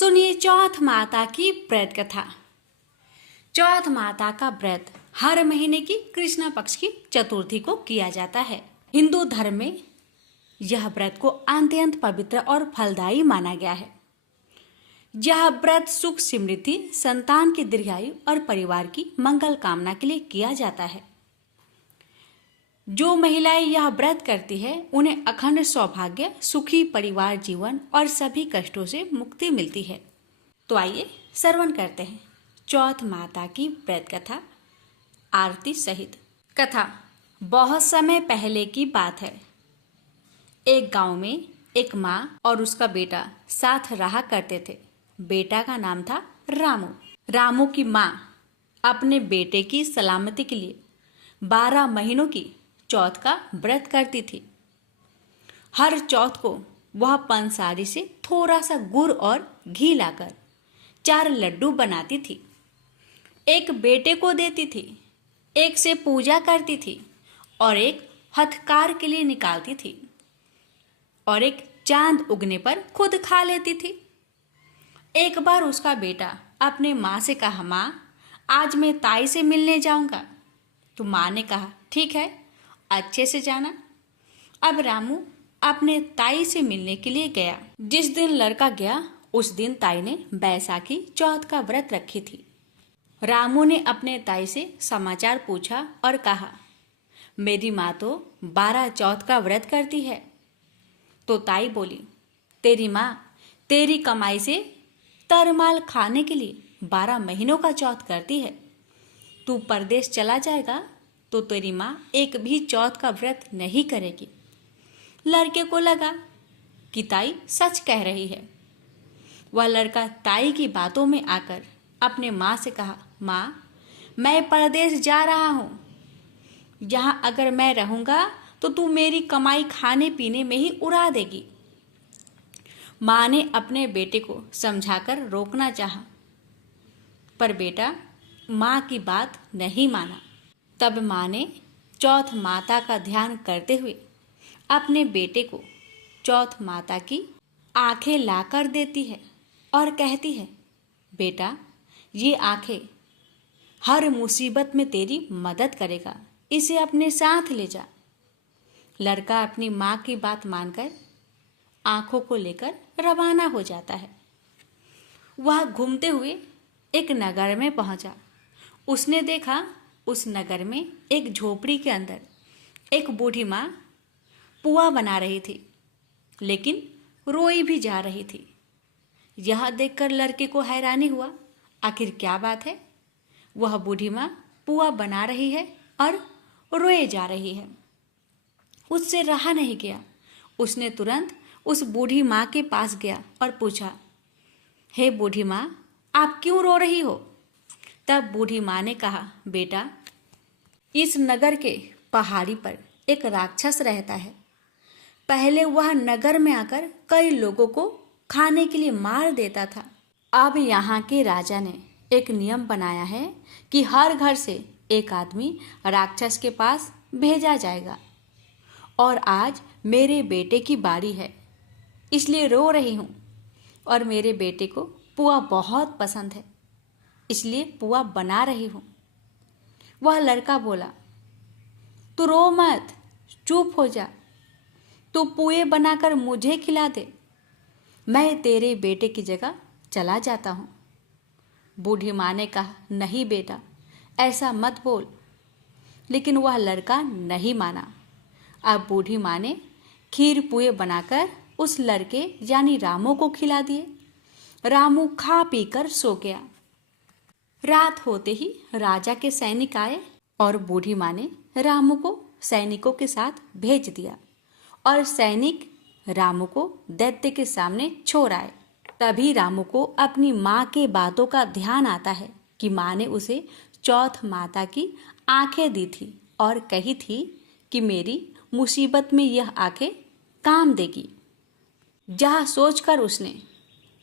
सुनिए चौथ माता की व्रत कथा। चौथ माता का व्रत हर महीने की कृष्ण पक्ष की चतुर्थी को किया जाता है। हिंदू धर्म में यह व्रत को अत्यंत पवित्र और फलदायी माना गया है। यह व्रत सुख, समृद्धि, संतान की दीर्घायु और परिवार की मंगल कामना के लिए किया जाता है। जो महिलाएं यह व्रत करती है उन्हें अखंड सौभाग्य, सुखी परिवार जीवन और सभी कष्टों से मुक्ति मिलती है। तो आइए श्रवण करते हैं चौथ माता की व्रत कथा आरती सहित। कथा बहुत समय पहले की बात है। एक गांव में एक माँ और उसका बेटा साथ रहा करते थे। बेटा का नाम था रामू। रामू की माँ अपने बेटे की सलामती के लिए 12 महीनों की चौथ का व्रत करती थी। हर चौथ को वह पंसारी से थोड़ा सा गुड़ और घी लाकर 4 लड्डू बनाती थी। एक बेटे को देती थी, एक से पूजा करती थी और एक हथकार के लिए निकालती थी और एक चांद उगने पर खुद खा लेती थी। एक बार उसका बेटा अपने माँ से कहा, माँ आज मैं ताई से मिलने जाऊंगा। तो माँ ने कहा, ठीक है, अच्छे से जाना। अब रामू अपने ताई से मिलने के लिए गया। जिस दिन लड़का गया उस दिन ताई ने बैसाखी चौथ का व्रत रखी थी। रामू ने अपने ताई से समाचार पूछा और कहा, मेरी माँ तो 12 चौथ का व्रत करती है। तो ताई बोली, तेरी माँ तेरी कमाई से तरमाल खाने के लिए 12 महीनों का चौथ करती है। तू परदेश चला जाएगा तो तेरी माँ एक भी चौथ का व्रत नहीं करेगी। लड़के को लगा कि ताई सच कह रही है। वह लड़का ताई की बातों में आकर अपने माँ से कहा, माँ मैं परदेश जा रहा हूँ, यहाँ अगर मैं रहूँगा तो तू मेरी कमाई खाने पीने में ही उड़ा देगी। माँ ने अपने बेटे को समझाकर रोकना चाहा, पर बेटा माँ की बात नहीं माना। तब माँ ने चौथ माता का ध्यान करते हुए अपने बेटे को चौथ माता की आंखें लाकर देती है और कहती है, बेटा ये आंखें हर मुसीबत में तेरी मदद करेगा, इसे अपने साथ ले जा। लड़का अपनी माँ की बात मानकर आंखों को लेकर रवाना हो जाता है। वह घूमते हुए एक नगर में पहुंचा। उसने देखा उस नगर में एक झोपड़ी के अंदर एक बूढ़ी माँ पुआ बना रही थी, लेकिन रोई भी जा रही थी। यह देखकर लड़के को हैरानी हुआ, आखिर क्या बात है। वह बूढ़ी माँ पुआ बना रही है और रोए जा रही है। उससे रहा नहीं गया। उसने तुरंत उस बूढ़ी माँ के पास गया और पूछा, हे बूढ़ी माँ आप क्यों रो रही हो। तब बूढ़ी माँ ने कहा, बेटा इस नगर के पहाड़ी पर एक राक्षस रहता है। पहले वह नगर में आकर कई लोगों को खाने के लिए मार देता था। अब यहाँ के राजा ने एक नियम बनाया है कि हर घर से एक आदमी राक्षस के पास भेजा जाएगा और आज मेरे बेटे की बारी है, इसलिए रो रही हूँ। और मेरे बेटे को पुआ बहुत पसंद है, इसलिए पुआ बना रही हूँ। वह लड़का बोला, तू रो मत, चुप हो जा, तू पुए बनाकर मुझे खिला दे, मैं तेरे बेटे की जगह चला जाता हूँ। बूढ़ी माँ ने कहा, नहीं बेटा ऐसा मत बोल। लेकिन वह लड़का नहीं माना। अब बूढ़ी माँ ने खीर पुए बनाकर उस लड़के यानी रामू को खिला दिए। रामू खा पीकर सो गया। रात होते ही राजा के सैनिक आए और बूढ़ी माँ ने रामू को सैनिकों के साथ भेज दिया और सैनिक रामू को दैत्य के सामने छोड़ आए। तभी रामू को अपनी माँ के बातों का ध्यान आता है कि माँ ने उसे चौथ माता की आंखें दी थी और कही थी कि मेरी मुसीबत में यह आंखें काम देगी। जहाँ सोचकर उसने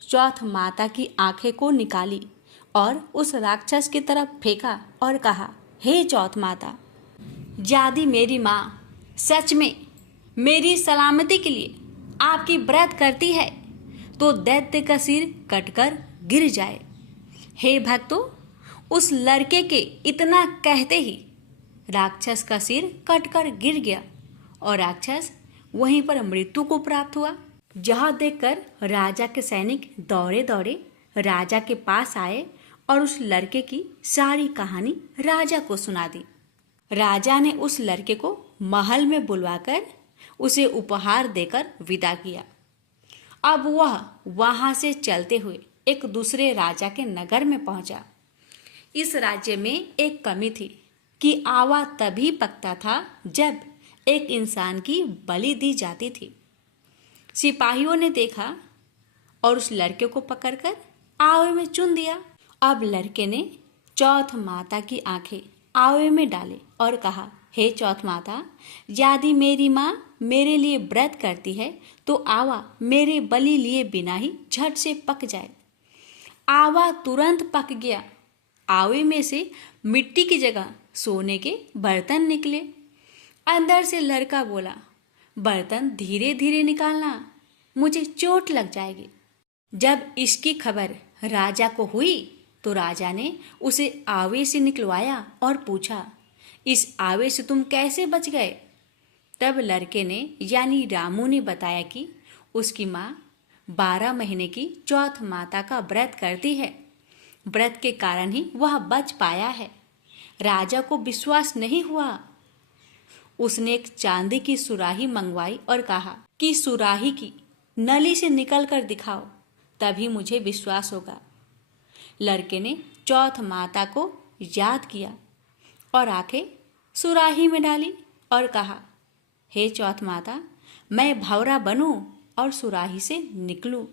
चौथ माता की आंखें को निकाली और उस राक्षस की तरफ फेंका और कहा, हे चौथ माता, यदि मेरी माँ सच में मेरी सलामती के लिए आपकी व्रत करती है तो दैत्य का सिर कटकर गिर जाए। हे भक्तों, उस लड़के के इतना कहते ही राक्षस का सिर कटकर गिर गया और राक्षस वहीं पर मृत्यु को प्राप्त हुआ। जहाँ देखकर राजा के सैनिक दौड़े दौड़े राजा के पास आए और उस लड़के की सारी कहानी राजा को सुना दी। राजा ने उस लड़के को महल में बुलवाकर उसे उपहार देकर विदा किया। अब वह वहां से चलते हुए एक दूसरे राजा के नगर में पहुंचा। इस राज्य में एक कमी थी कि आवा तभी पकता था जब एक इंसान की बलि दी जाती थी। सिपाहियों ने देखा और उस लड़के को पकड़कर आवे में चुन दिया। अब लड़के ने चौथ माता की आंखें आवे में डाले और कहा, हे चौथ माता, यदि मेरी माँ मेरे लिए व्रत करती है तो आवा मेरे बलि लिए बिना ही झट से पक जाए। आवा तुरंत पक गया। आवे में से मिट्टी की जगह सोने के बर्तन निकले। अंदर से लड़का बोला, बर्तन धीरे धीरे निकालना, मुझे चोट लग जाएगी। जब इसकी खबर राजा को हुई तो राजा ने उसे आवे से निकलवाया और पूछा, इस आवे से तुम कैसे बच गए? तब लड़के ने यानी रामू ने बताया कि उसकी माँ 12 महीने की चौथ माता का व्रत करती है। व्रत के कारण ही वह बच पाया है। राजा को विश्वास नहीं हुआ। उसने एक चांदी की सुराही मंगवाई और कहा कि सुराही की नली से निकल कर दिखाओ, तभी मुझे विश्वास होगा। लड़के ने चौथ माता को याद किया और आंखें सुराही में डाली और कहा, हे चौथ माता, मैं भंवरा बनूं और सुराही से निकलूं।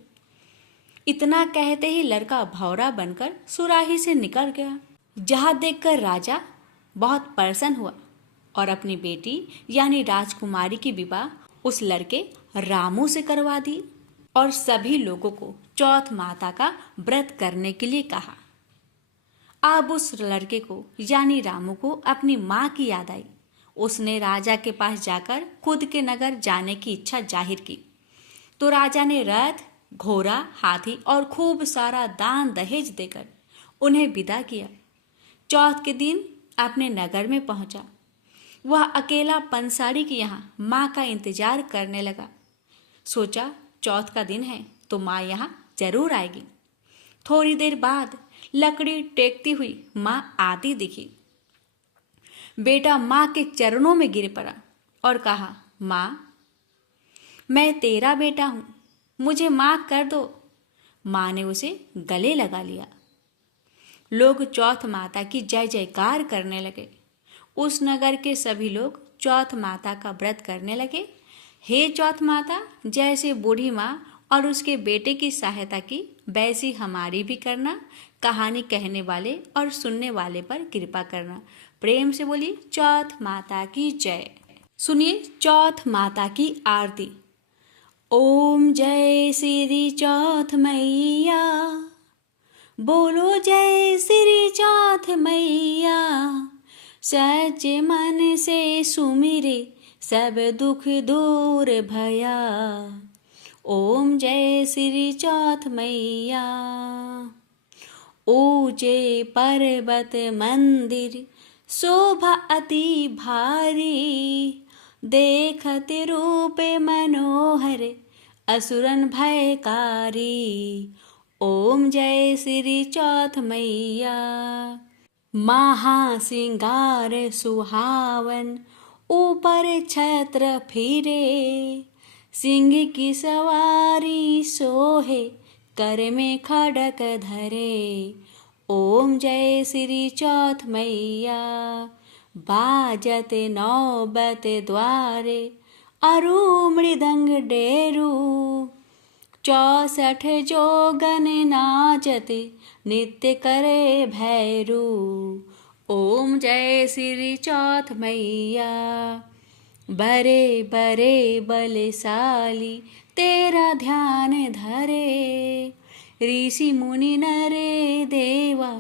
इतना कहते ही लड़का भंवरा बनकर सुराही से निकल गया। जहाँ देखकर राजा बहुत प्रसन्न हुआ और अपनी बेटी यानी राजकुमारी की विवाह उस लड़के रामू से करवा दी और सभी लोगों को चौथ माता का व्रत करने के लिए कहा। अब उस लड़के को यानी रामू को अपनी माँ की याद आई। उसने राजा के पास जाकर खुद के नगर जाने की इच्छा जाहिर की तो राजा ने रथ, घोड़ा, हाथी और खूब सारा दान दहेज देकर उन्हें विदा किया। चौथ के दिन अपने नगर में पहुंचा। वह अकेला पंसारी के यहाँ माँ का इंतजार करने लगा। सोचा चौथ का दिन है तो माँ यहाँ जरूर आएगी। थोड़ी देर बाद लकड़ी टेकती हुई माँ आती दिखी। बेटा माँ के चरणों में गिर पड़ा और कहा, माँ, मैं तेरा बेटा हूँ, मुझे माफ कर दो। माँ ने उसे गले लगा लिया। लोग चौथ माता की जय जयकार करने लगे। उस नगर के सभी लोग चौथ माता का व्रत करने लगे। हे चौथ माता, जैसे बूढ़ी माँ और उसके बेटे की सहायता की वैसी हमारी भी करना। कहानी कहने वाले और सुनने वाले पर कृपा करना। प्रेम से बोली चौथ माता की जय। सुनिए चौथ माता की आरती। ओम जय श्री चौथ मैया, बोलो जय श्री चौथ मैया। सच्चे मन से सुमिरे सब दुख दूर भया। ओम जय श्री चौथ मैया। ऊंचे पर्वत मंदिर शोभा अति भारी। देखत रूप मनोहर असुरन भयकारी। ओम जय श्री चौथ मैया। महासिंगार सुहावन ऊपर छत्र फिरे। सिंह की सवारी सोहे कर में खड़क धरे। ओम जय श्री चौथ मैया। बाजत नौबत द्वारे अरु मृदंग डेरू। 64 जोगन नाचत नित्य करे भैरू। ओम जय श्री चौथ मैया। बरे बरे बलशाली तेरा ध्यान धरे। ऋषि मुनि नरे देवा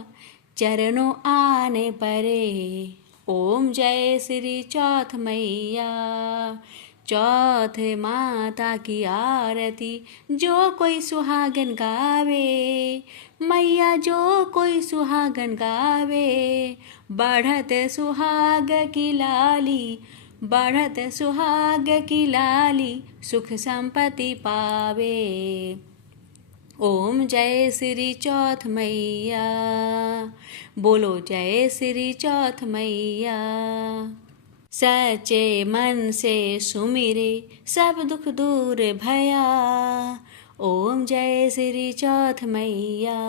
चरणों आने परे। ओम जय श्री चौथ मैया। चौथ माता की आरती जो कोई सुहागन गावे, मैया जो कोई सुहागन गावे, बढ़त सुहाग की लाली, बढ़त सुहाग की लाली, सुख संपत्ति पावे। ओम जय श्री चौथ मैया, बोलो जय श्री चौथ मैया। सच्चे मन से सुमिरे सब दुख दूर भया, ओम जय श्री चौथ मैया।